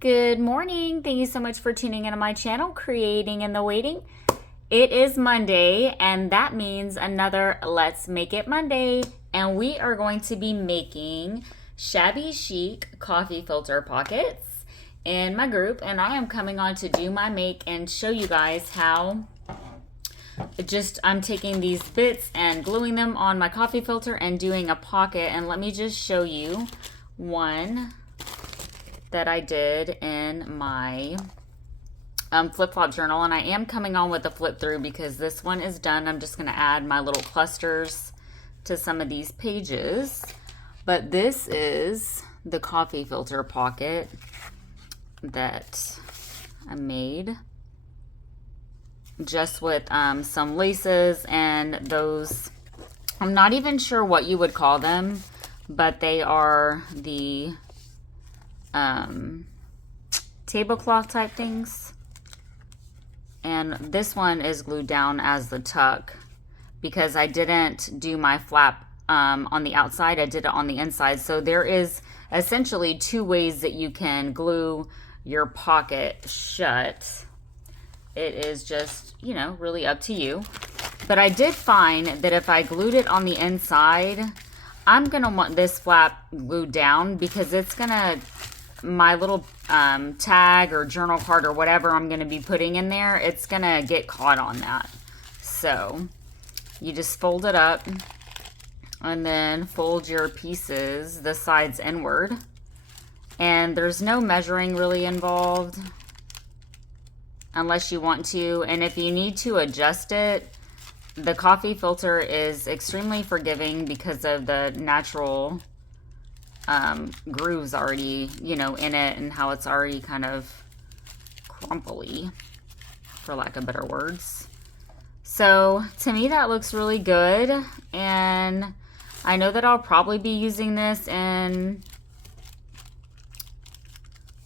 Good morning. Thank you so much for tuning into my channel, Creating in the Waiting. It is Monday, and that means another Let's Make It Monday. And we are going to be making Shabby Chic coffee filter pockets in my group. And I am coming on to do my make and show you guys how I'm taking these bits and gluing them on my coffee filter and doing a pocket. And let me just show you one that I did in my flip-flop journal, and I am coming on with a flip through because this one is done. I'm just going to add my little clusters to some of these pages, but this is the coffee filter pocket that I made just with some laces and those, I'm not even sure what you would call them, but they are the tablecloth type things. And this one is glued down as the tuck because I didn't do my flap on the outside. I did it on the inside. So there is essentially two ways that you can glue your pocket shut. It is just, you know, really up to you. But I did find that if I glued it on the inside, I'm gonna want this flap glued down because it's gonna, my little tag or journal card or whatever I'm going to be putting in there, it's going to get caught on that. So you just fold it up and then fold your pieces, the sides inward. And there's no measuring really involved unless you want to. And if you need to adjust it, the coffee filter is extremely forgiving because of the natural grooves already, you know, in it, and how it's already kind of crumply, for lack of better words. So to me that looks really good, and I know that I'll probably be using this in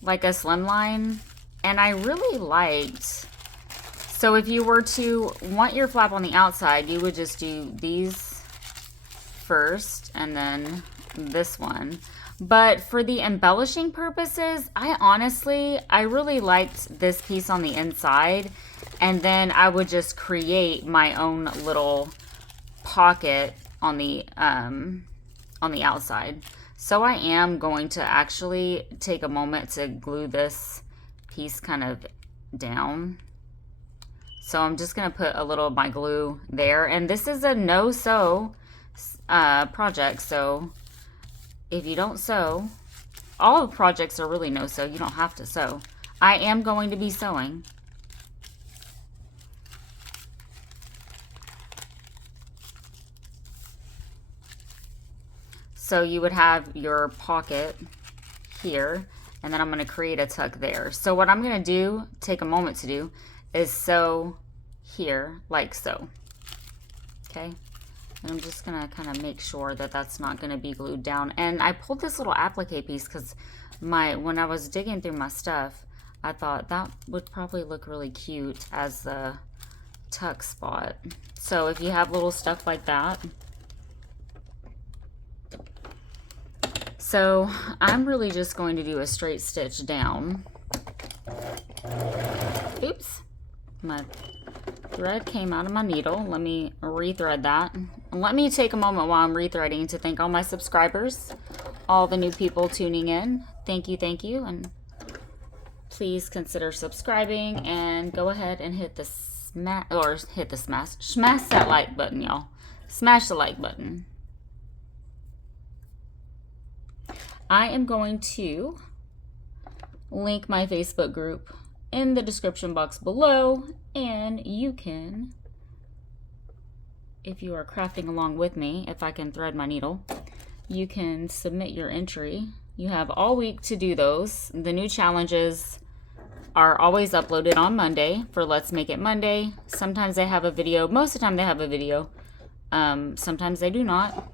like a slimline, and I really liked, so if you were to want your flap on the outside, you would just do these first and then this one. But for the embellishing purposes, I really liked this piece on the inside, and then I would just create my own little pocket on the outside. So I am going to actually take a moment to glue this piece kind of down. So I'm just going to put a little of my glue there, and this is a no-sew project, so if you don't sew, all the projects are really no-sew. You don't have to sew. I am going to be sewing. So you would have your pocket here, and then I'm going to create a tuck there. So what I'm going to do, take a moment to do, is sew here like so. Okay. And I'm just going to kind of make sure that that's not going to be glued down. And I pulled this little applique piece because when I was digging through my stuff, I thought that would probably look really cute as the tuck spot. So if you have little stuff like that. So I'm really just going to do a straight stitch down. Oops. My thread came out of my needle. Let me rethread that. Let me take a moment while I'm rethreading to thank all my subscribers, all the new people tuning in. Thank you, and please consider subscribing and go ahead and hit the smash that like button, y'all. Smash the like button. I am going to link my Facebook group in the description box below, and you can, if you are crafting along with me, if I can thread my needle, you can submit your entry. You have all week to do those. The new challenges are always uploaded on Monday for Let's Make It Monday. Sometimes they have a video. Most of the time they have a video. Sometimes they do not.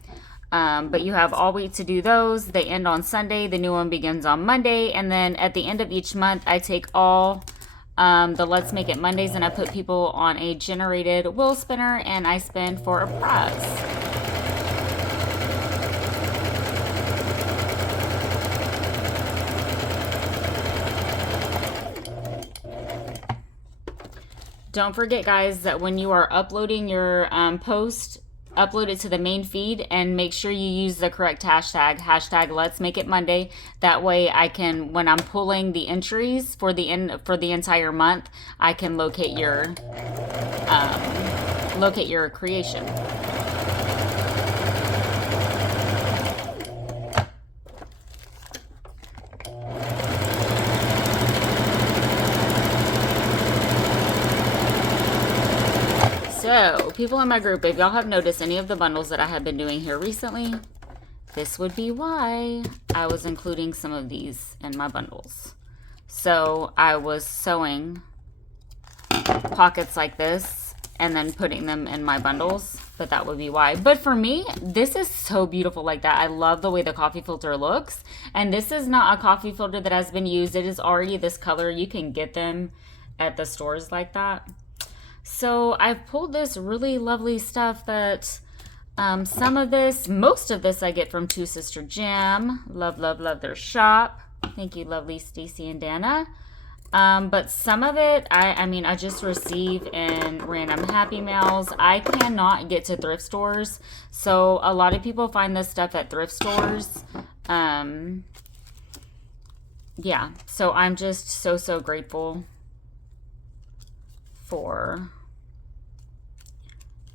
But you have all week to do those. They end on Sunday. The new one begins on Monday. And then at the end of each month, I take all the Let's Make It Mondays and I put people on a generated wheel spinner and I spin for a prize. don't forget, guys, that when you are uploading your post, upload it to the main feed and make sure you use the correct hashtag Let's Make It Monday. That way I can, when I'm pulling the entries for the entire month, I can locate your creation. So, people in my group, if y'all have noticed any of the bundles that I have been doing here recently, this would be why I was including some of these in my bundles. So, I was sewing pockets like this and then putting them in my bundles, but that would be why. But for me, this is so beautiful like that. I love the way the coffee filter looks. And this is not a coffee filter that has been used. It is already this color. You can get them at the stores like that. So I've pulled this really lovely stuff that most of this I get from Two Sister Jam. Love, love, love their shop. Thank you, lovely Stacy and Dana. But some of it, I just receive in random Happy Mails. I cannot get to thrift stores. So a lot of people find this stuff at thrift stores. Yeah, so I'm just so grateful for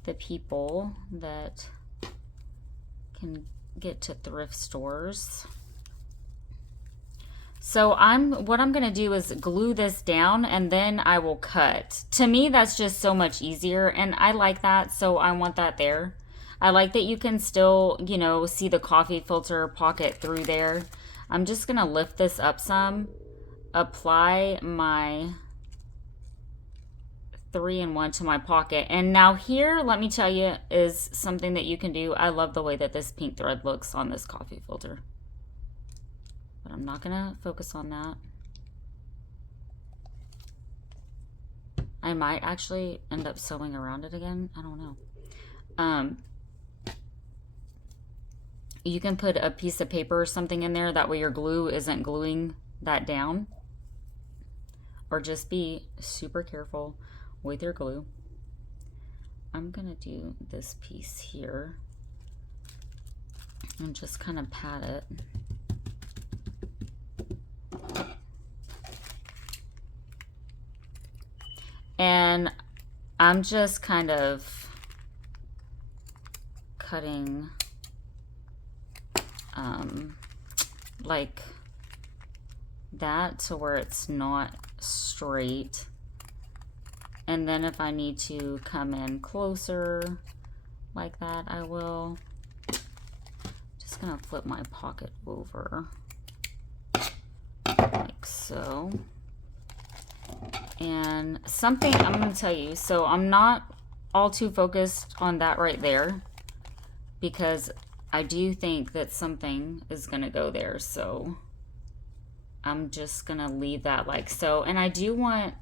the people that can get to thrift stores. So what I'm going to do is glue this down and then I will cut. To me, that's just so much easier and I like that, so I want that there. I like that you can still, you know, see the coffee filter pocket through there. I'm just going to lift this up some, apply my 3-in-1 to my pocket. And now here, let me tell you, is something that you can do. I love the way that this pink thread looks on this coffee filter. But I'm not going to focus on that. I might actually end up sewing around it again. I don't know. You can put a piece of paper or something in there. That way your glue isn't gluing that down. Or just be super careful with your glue. I'm going to do this piece here and just kind of pat it. And I'm just kind of cutting like that to where it's not straight. And then if I need to come in closer like that, I will. Just gonna flip my pocket over like so. And something I'm gonna tell you, so I'm not all too focused on that right there because I do think that something is gonna go there, so I'm just gonna leave that like so. And I do want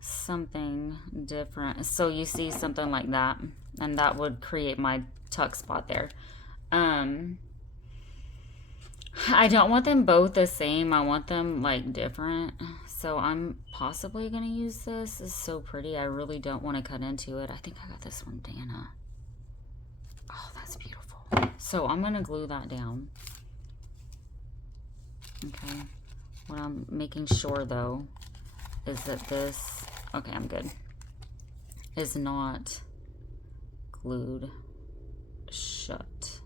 something different, so you see something like that, and that would create my tuck spot there. I don't want them both the same. I want them like different, so I'm possibly gonna use this. It's so pretty. I really don't want to cut into it. I think I got this from Dana. Oh, that's beautiful. So I'm gonna glue that down. Okay, what I'm making sure though is that this, okay, I'm good, is not glued shut.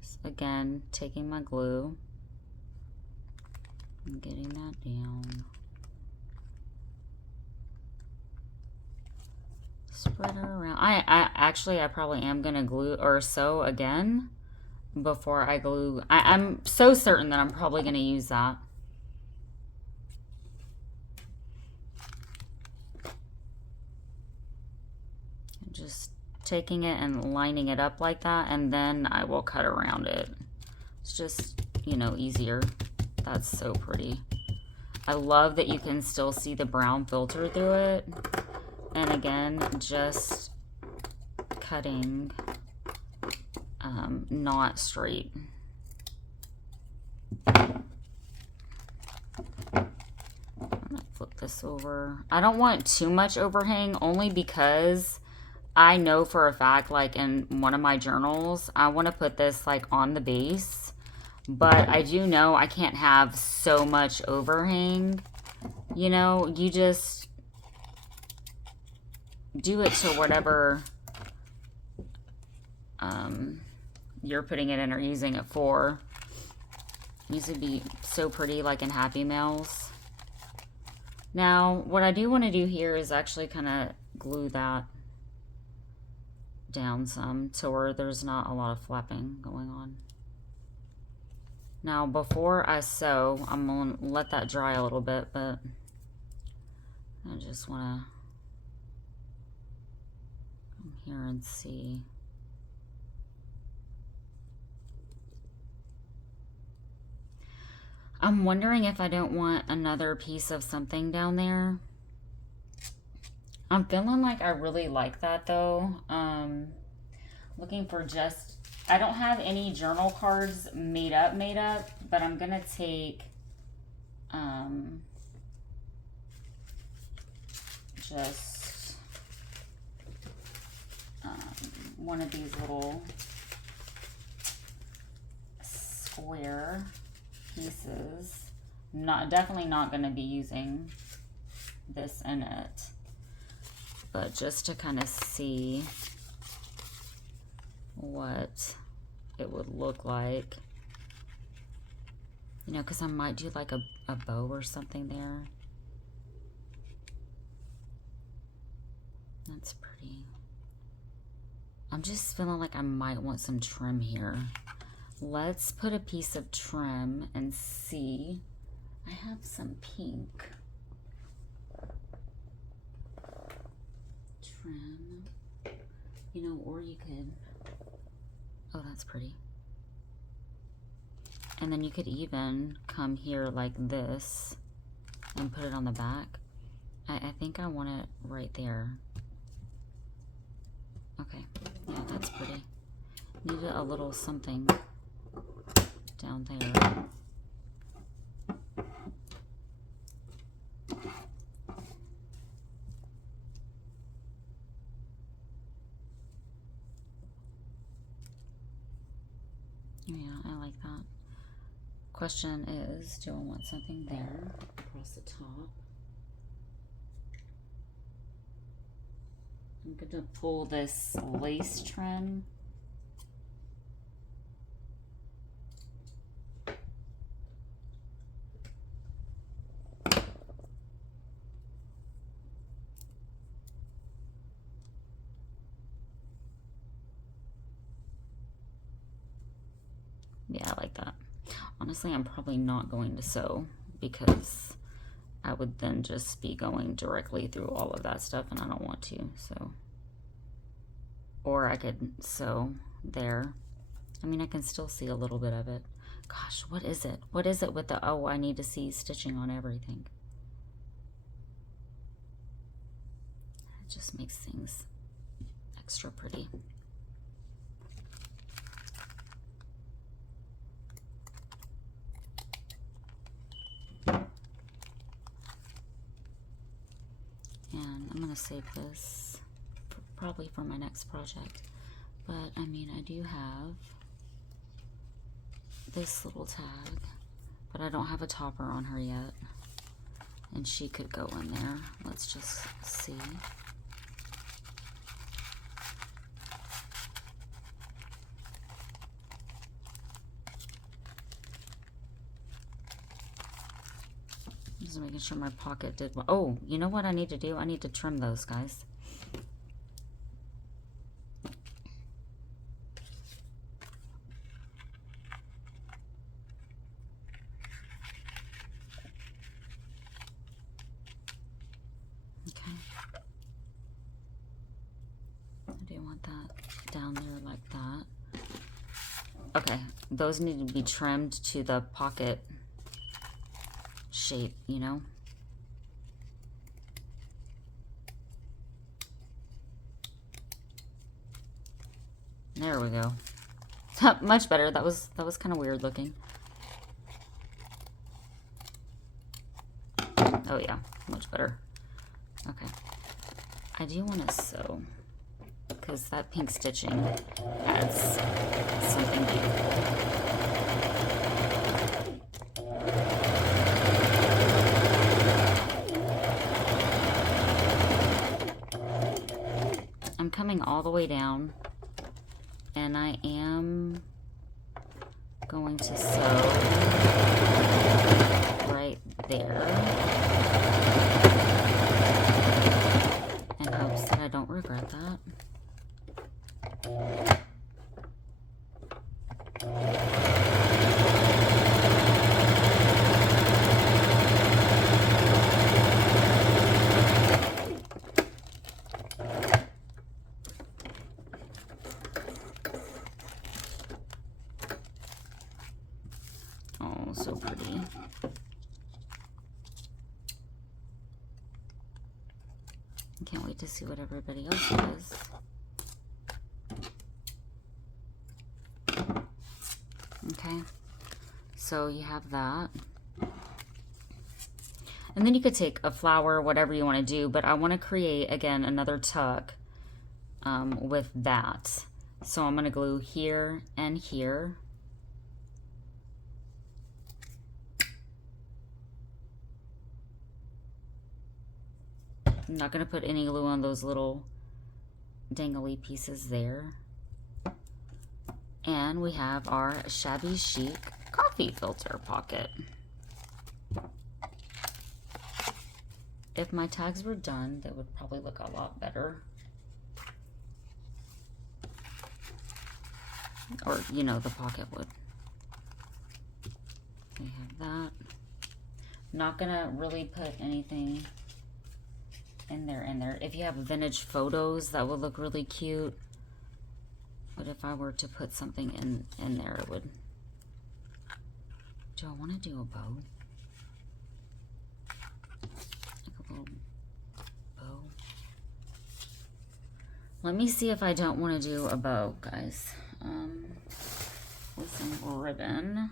So again, taking my glue and getting that down. Spread it around. I probably am gonna glue or sew again before I glue. I'm so certain that I'm probably gonna use that. Just taking it and lining it up like that, and then I will cut around it. It's just, you know, easier. That's so pretty. I love that you can still see the brown filter through it. And again, just cutting not straight. I'm gonna this over. I don't want too much overhang, only because I know for a fact, like in one of my journals, I want to put this like on the base, but I do know I can't have so much overhang. You know, you just do it to whatever you're putting it in or using it for. It needs to be so pretty, like in Happy Mails. Now, what I do want to do here is actually kind of glue that down some to where there's not a lot of flapping going on. Now, before I sew, I'm going to let that dry a little bit, but I just want to come here and see. I'm wondering if I don't want another piece of something down there. I'm feeling like I really like that though. Looking for just, I don't have any journal cards made up, but I'm gonna take just one of these little square pieces. Definitely not going to be using this in it, but just to kind of see what it would look like, you know, because I might do like a bow or something there. That's pretty. I'm just feeling like I might want some trim here. Let's put a piece of trim and see. I have some pink trim, you know, or you could, oh, that's pretty. And then you could even come here like this and put it on the back. I think I want it right there. Okay, yeah, that's pretty. Needed a little something down there. Yeah, I like that. Question is, do I want something there across the top? I'm gonna pull this lace trim. Yeah, I like that. Honestly, I'm probably not going to sew because I would then just be going directly through all of that stuff and I don't want to, so. Or I could sew there. I mean, I can still see a little bit of it. Gosh, what is it? What is it with the, oh, I need to see stitching on everything. It just makes things extra pretty. And I'm gonna save this probably for my next project. But I mean, I do have this little tag, but I don't have a topper on her yet. And she could go in there. Let's just see. Just making sure my pocket did well. Oh, you know what I need to do? I need to trim those, guys. Okay. I do want that down there like that. Okay, those need to be trimmed to the pocket shape, you know? There we go. Much better. That was kind of weird looking. Okay. Oh yeah, much better. Okay. I do want to sew because that pink stitching adds something beautiful. I'm coming all the way down, and I am going to sew right there in hopes that I don't regret that. Oh, so pretty. I can't wait to see what everybody else does. Okay, so you have that. And then you could take a flower, whatever you want to do, but I want to create, again, another tuck with that. So I'm going to glue here and here. I'm not going to put any glue on those little dangly pieces there. And we have our Shabby Chic coffee filter pocket. If my tags were done, they would probably look a lot better. Or, you know, the pocket would. We have that. Not gonna really put anything in there. If you have vintage photos, that would look really cute. But if I were to put something in there, it would. Do I want to do a bow? Like a little bow. Let me see if I don't want to do a bow, guys. With some ribbon.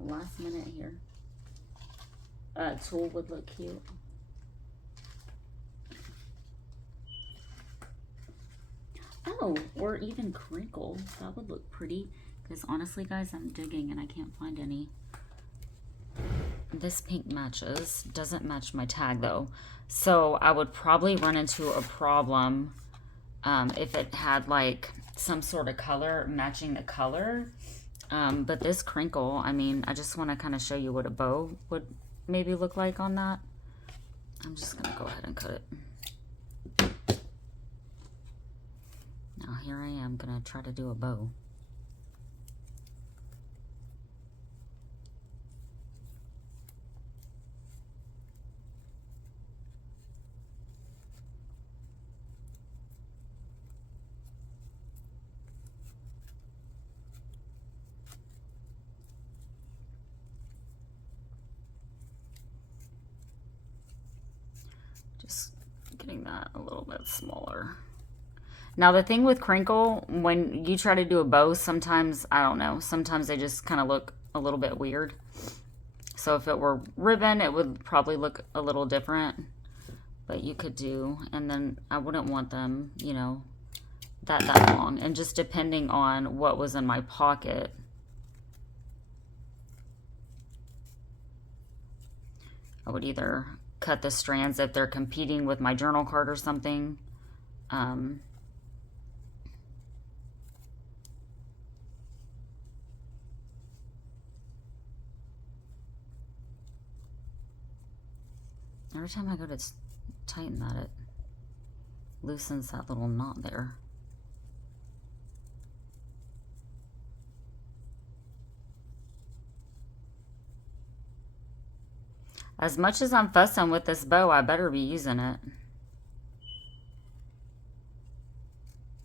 Last minute here. Tulle would look cute. Oh, or even crinkle. That would look pretty. Because honestly, guys, I'm digging and I can't find any. This pink matches. Doesn't match my tag though. So I would probably run into a problem if it had like some sort of color matching the color. But this crinkle, I mean, I just want to kind of show you what a bow would maybe look like on that. I'm just going to go ahead and cut it. Now here I am going to try to do a bow. Just getting that a little bit smaller. Now the thing with crinkle, when you try to do a bow, sometimes, I don't know, sometimes they just kind of look a little bit weird. So if it were ribbon, it would probably look a little different. But you could do, and then I wouldn't want them, you know, that long. And just depending on what was in my pocket. I would either cut the strands if they're competing with my journal card or something. Every time I go to tighten that, it loosens that little knot there. As much as I'm fussing with this bow, I better be using it.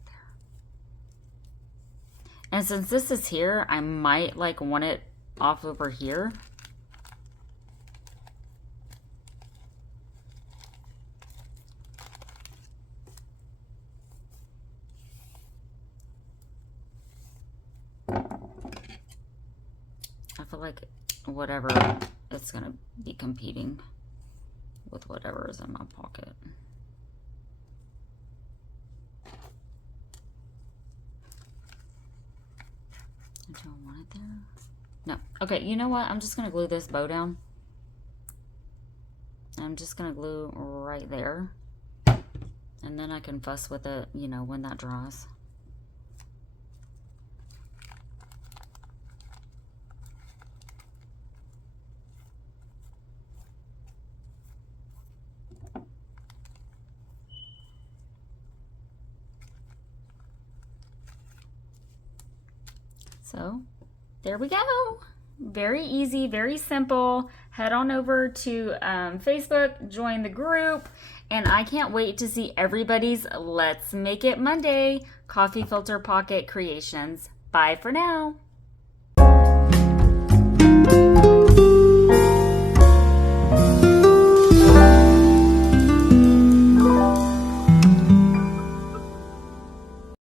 There. And since this is here, I might like want it off over here. like whatever, it's going to be competing with whatever is in my pocket. Do I want it there? No. Okay, you know what? I'm just going to glue this bow down. I'm just going to glue right there. And then I can fuss with it, you know, when that dries. So there we go. Very easy, very simple. Head on over to Facebook, join the group, and I can't wait to see everybody's Let's Make It Monday Coffee Filter Pocket creations. Bye for now.